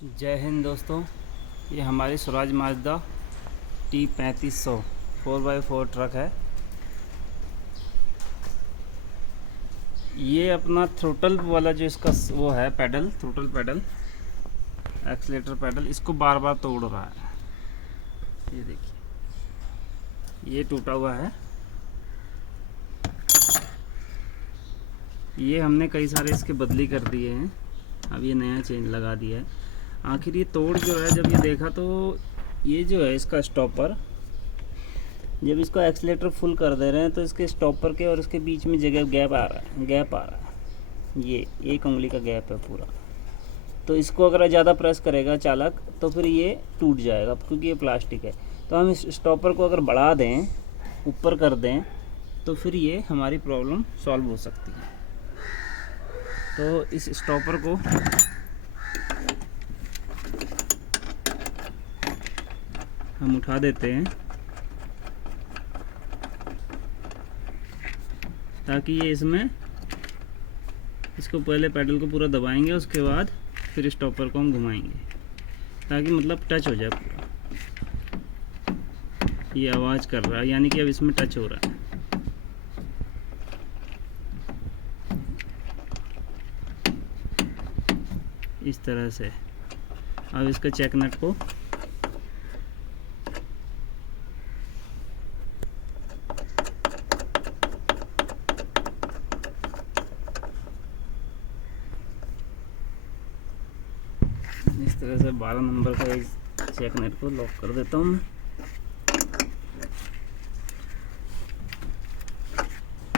जय हिंद दोस्तों। ये हमारी Swaraj Mazda T3500 4x4 truck है। ये अपना थ्रोटल वाला जो इसका वो है pedal, throttle pedal, accelerator pedal, इसको बार बार तोड़ रहा है। ये देखिए, ये टूटा हुआ है। ये हमने कई सारे इसके बदली कर दिए हैं, अब ये नया चेंज लगा दिया है। आखिर ये तोड़ जो है, जब ये देखा तो ये जो है इसका स्टॉपर, जब इसको एक्सीलेटर फुल कर दे रहे हैं तो इसके स्टॉपर के और इसके बीच में जगह गैप आ रहा है। ये एक उंगली का गैप है पूरा। तो इसको अगर ज़्यादा प्रेस करेगा चालक तो फिर ये टूट जाएगा, क्योंकि ये प्लास्टिक है। तो हम इस स्टॉपर को अगर बढ़ा दें, ऊपर कर दें, तो फिर ये हमारी प्रॉब्लम सॉल्व हो सकती है। तो इस स्टॉपर को हम उठा देते हैं ताकि ये इसको पहले पैडल को पूरा दबाएंगे, उसके बाद फिर स्टॉपर को हम घुमाएंगे ताकि मतलब टच हो जाए पूरा। ये आवाज़ कर रहा है, यानी कि अब इसमें टच हो रहा है। इस तरह से अब इसका चेक नट को इस तरह से 12 नंबर का इस चेक नेट को लॉक कर देता हूँ मैं।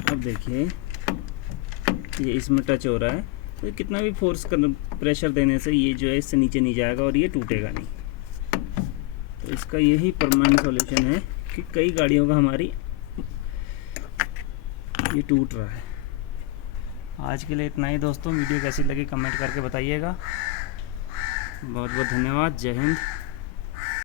अब देखिए, ये इसमें टच हो रहा है, तो कितना भी फोर्स कर प्रेशर देने से ये जो है इससे नीचे नहीं जाएगा और ये टूटेगा नहीं। तो इसका यही परमानेंट सॉल्यूशन है कि कई गाड़ियों का हमारी ये टूट रहा है। आज के लिए इतना ही दोस्तों। वीडियो कैसी लगी कमेंट करके बताइएगा। बहुत बहुत धन्यवाद। जय हिंद।